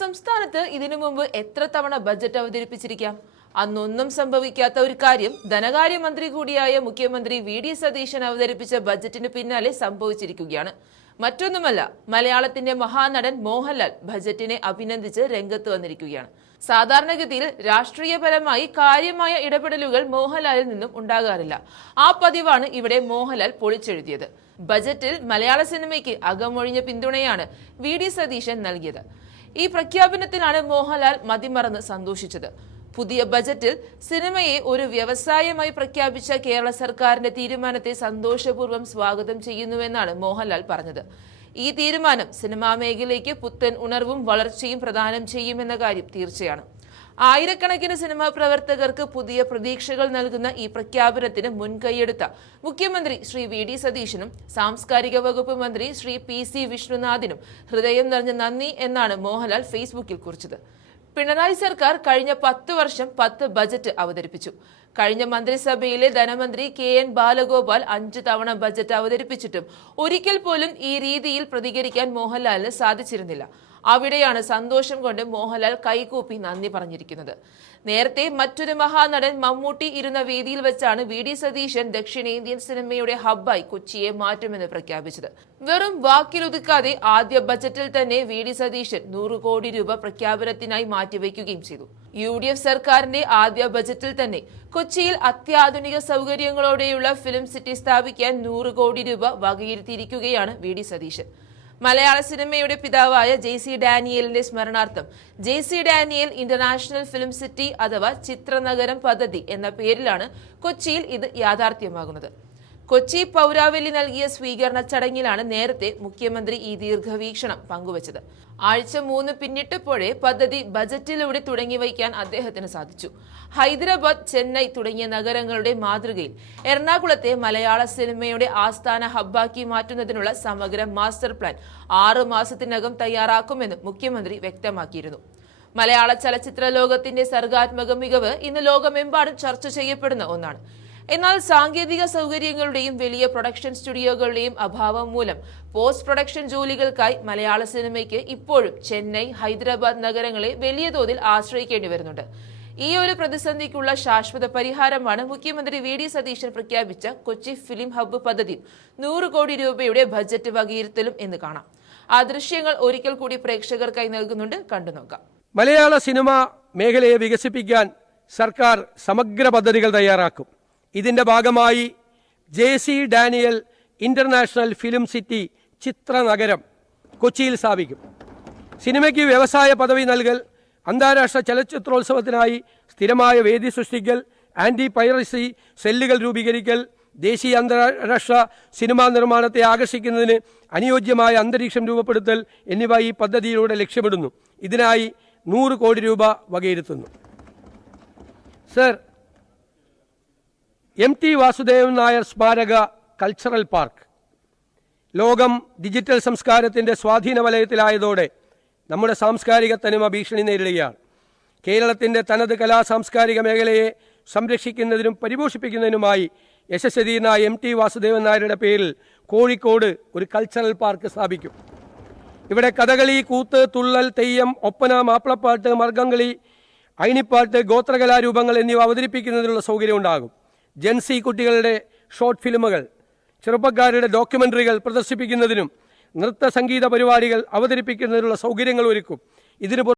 സംസ്ഥാനത്ത് ഇതിനു മുമ്പ് എത്ര തവണ ബജറ്റ് അവതരിപ്പിച്ചിരിക്കാം? അന്നൊന്നും സംഭവിക്കാത്ത ഒരു കാര്യം ധനകാര്യമന്ത്രി കൂടിയായ മുഖ്യമന്ത്രി വി.ഡി. സതീശൻ അവതരിപ്പിച്ച ബജറ്റിന് പിന്നാലെ സംഭവിച്ചിരിക്കുകയാണ്. മറ്റൊന്നുമല്ല, മലയാളത്തിന്റെ മഹാനടൻ മോഹൻലാൽ ബജറ്റിനെ അഭിനന്ദിച്ച് രംഗത്ത് വന്നിരിക്കുകയാണ്. സാധാരണഗതിയിൽ രാഷ്ട്രീയപരമായി കാര്യമായ ഇടപെടലുകൾ മോഹൻലാലിൽ നിന്നും ഉണ്ടാകാറില്ല. ആ പതിവാണ് ഇവിടെ മോഹൻലാൽ പൊളിച്ചെഴുതിയത്. ബജറ്റിൽ മലയാള സിനിമയ്ക്ക് അകമൊഴിഞ്ഞ പിന്തുണയാണ് വി.ഡി. സതീശൻ നൽകിയത്. ഈ പ്രഖ്യാപനത്തിലാണ് മോഹൻലാൽ മതിമറന്ന് സന്തോഷിച്ചത്. പുതിയ ബജറ്റിൽ സിനിമയെ ഒരു വ്യവസായമായി പ്രഖ്യാപിച്ച കേരള സർക്കാരിന്റെ തീരുമാനത്തെ സന്തോഷപൂർവ്വം സ്വാഗതം ചെയ്യുന്നുവെന്നാണ് മോഹൻലാൽ പറഞ്ഞത്. ഈ തീരുമാനം സിനിമാ മേഖലയ്ക്ക് പുത്തൻ ഉണർവും വളർച്ചയും പ്രദാനം ചെയ്യുമെന്ന കാര്യം തീർച്ചയാണ്. ആയിരക്കണക്കിന് സിനിമാ പ്രവർത്തകർക്ക് പുതിയ പ്രതീക്ഷകൾ നൽകുന്ന ഈ പ്രഖ്യാപനത്തിന് മുൻകൈയെടുത്ത മുഖ്യമന്ത്രി ശ്രീ വി.ഡി. സതീശനും സാംസ്കാരിക വകുപ്പ് മന്ത്രി ശ്രീ പി.സി. വിഷ്ണുനാഥിനും ഹൃദയം നിറഞ്ഞ നന്ദി എന്നാണ് മോഹൻലാൽ ഫേസ്ബുക്കിൽ കുറിച്ചത്. പിണറായി സർക്കാർ കഴിഞ്ഞ 10 വർഷം 10 ബജറ്റ് അവതരിപ്പിച്ചു. കഴിഞ്ഞ മന്ത്രിസഭയിലെ ധനമന്ത്രി കെ.എൻ. ബാലഗോപാൽ 5 തവണ ബജറ്റ് അവതരിപ്പിച്ചിട്ടും ഒരിക്കൽ പോലും ഈ രീതിയിൽ പ്രതികരിക്കാൻ മോഹൻലാലിന് സാധിച്ചിരുന്നില്ല. അവിടെയാണ് സന്തോഷം കൊണ്ട് മോഹൻലാൽ കൈകൂപ്പി നന്ദി പറഞ്ഞിരിക്കുന്നത്. നേരത്തെ മറ്റൊരു മഹാനടൻ മമ്മൂട്ടി ഇരുന്ന വേദിയിൽ വെച്ചാണ് വി.ഡി. സതീശൻ ദക്ഷിണേന്ത്യൻ സിനിമയുടെ ഹബ്ബായി കൊച്ചിയെ മാറ്റുമെന്ന് പ്രഖ്യാപിച്ചത്. വെറും വാക്കിലൊതുക്കാതെ ആദ്യ ബജറ്റിൽ തന്നെ വി.ഡി. സതീശൻ 100 കോടി രൂപ പ്രഖ്യാപനത്തിനായി മാറ്റിവെക്കുകയും ചെയ്തു. യു.ഡി.എഫ് സർക്കാരിന്റെ ആദ്യ ബജറ്റിൽ തന്നെ കൊച്ചിയിൽ അത്യാധുനിക സൗകര്യങ്ങളോടെയുള്ള ഫിലിം സിറ്റി സ്ഥാപിക്കാൻ 100 കോടി രൂപ വകയിരുത്തിയിരിക്കുകയാണ് വി.ഡി. സതീശൻ. മലയാള സിനിമയുടെ പിതാവായ ജെ.സി. ഡാനിയലിന്റെ സ്മരണാർത്ഥം J C. Daniel international film city അഥവാ ചിത്രനഗരം പദ്ധതി എന്ന പേരിലാണ് കൊച്ചിയിൽ ഇത് യാഥാർത്ഥ്യമാകുന്നത്. കൊച്ചി പൗരാവലി നൽകിയ സ്വീകരണ ചടങ്ങിലാണ് നേരത്തെ മുഖ്യമന്ത്രി ഈ ദീർഘവീക്ഷണം പങ്കുവച്ചത്. ആഴ്ച 3 പിന്നിട്ടപ്പോഴേ പദ്ധതി ബജറ്റിലൂടെ തുടങ്ങിവയ്ക്കാൻ അദ്ദേഹത്തിന് സാധിച്ചു. ഹൈദരാബാദ്, ചെന്നൈ തുടങ്ങിയ നഗരങ്ങളുടെ മാതൃകയിൽ എറണാകുളത്തെ മലയാള സിനിമയുടെ ആസ്ഥാന ഹബ്ബാക്കി മാറ്റുന്നതിനുള്ള സമഗ്ര മാസ്റ്റർ പ്ലാൻ 6 മാസത്തിനകം തയ്യാറാക്കുമെന്ന് മുഖ്യമന്ത്രി വ്യക്തമാക്കിയിരുന്നു. മലയാള ചലച്ചിത്ര ലോകത്തിന്റെ സർഗാത്മക മികവ് ഇന്ന് ലോകമെമ്പാടും ചർച്ച ചെയ്യപ്പെടുന്ന ഒന്നാണ്. എന്നാൽ സാങ്കേതിക സൗകര്യങ്ങളുടെയും വലിയ പ്രൊഡക്ഷൻ സ്റ്റുഡിയോകളുടെയും അഭാവം മൂലം പോസ്റ്റ് പ്രൊഡക്ഷൻ ജോലികൾക്കായി മലയാള സിനിമയ്ക്ക് ഇപ്പോഴും ചെന്നൈ, ഹൈദരാബാദ് നഗരങ്ങളെ വലിയ തോതിൽ ആശ്രയിക്കേണ്ടി വരുന്നുണ്ട്. ഈ ഒരു പ്രതിസന്ധിക്കുള്ള ശാശ്വത പരിഹാരമാണ് മുഖ്യമന്ത്രി വി.ഡി. സതീശൻ പ്രഖ്യാപിച്ച കൊച്ചി ഫിലിം ഹബ്ബ് പദ്ധതിയും 100 കോടി രൂപയുടെ ബജറ്റ് വകയിരുത്തലും എന്ന് കാണാം. ആ ദൃശ്യങ്ങൾ ഒരിക്കൽ കൂടി പ്രേക്ഷകർക്കായി നൽകുന്നുണ്ട്, കണ്ടുനോക്കാം. മലയാള സിനിമ മേഖലയെ വികസിപ്പിക്കാൻ സർക്കാർ സമഗ്ര പദ്ധതികൾ തയ്യാറാക്കും. ഇതിന്റെ ഭാഗമായി J C. Daniel international film city Chitranagaram കൊച്ചിയിൽ സ്ഥാപിക്കും. സിനിമയ്ക്ക് വ്യവസായ പദവി നൽകൽ, അന്താരാഷ്ട്ര ചലച്ചിത്രോത്സവത്തിനായി സ്ഥിരമായ വേദി സൃഷ്ടിക്കൽ, ആന്റി പൈറസി സെല്ലുകൾ രൂപീകരിക്കൽ, ദേശീയ അന്താരാഷ്ട്ര സിനിമാ നിർമ്മാണത്തെ ആകർഷിക്കുന്നതിന് അനുയോജ്യമായ അന്തരീക്ഷം രൂപപ്പെടുത്തൽ എന്നിവ ഈ പദ്ധതിയിലൂടെ ലക്ഷ്യമിടുന്നു. ഇതിനായി 100 കോടി രൂപ വകയിരുത്തുന്നു. സർ, എം.ടി. വാസുദേവൻ നായർ സ്മാരക കൾച്ചറൽ പാർക്ക് ലോകം ഡിജിറ്റൽ സംസ്കാരത്തിൻ്റെ സ്വാധീന വലയത്തിലായതോടെ നമ്മുടെ സാംസ്കാരിക തനിമ ഭീഷണി നേരിടുകയാണ്. കേരളത്തിൻ്റെ തനത് കലാ സാംസ്കാരിക മേഖലയെ സംരക്ഷിക്കുന്നതിനും പരിപോഷിപ്പിക്കുന്നതിനുമായി യശസ്വതീയനായ എം.ടി. വാസുദേവൻ നായരുടെ പേരിൽ കോഴിക്കോട് ഒരു കൾച്ചറൽ പാർക്ക് സ്ഥാപിക്കും. ഇവിടെ കഥകളി, കൂത്ത്, തുള്ളൽ, തെയ്യം, ഒപ്പന, മാപ്പിളപ്പാട്ട്, മർഗംകളി, അയിനിപ്പാട്ട്, ഗോത്രകലാരൂപങ്ങൾ എന്നിവ അവതരിപ്പിക്കുന്നതിനുള്ള സൗകര്യം ഉണ്ടാകും. ജെൻസി കുട്ടികളുടെ ഷോർട്ട് ഫിലിമുകൾ, ചെറുപ്പക്കാരുടെ ഡോക്യുമെൻ്ററികൾ പ്രദർശിപ്പിക്കുന്നതിനും നൃത്ത സംഗീത പരിപാടികൾ അവതരിപ്പിക്കുന്നതിനുള്ള സൗകര്യങ്ങൾ ഒരുക്കും. ഇതിനു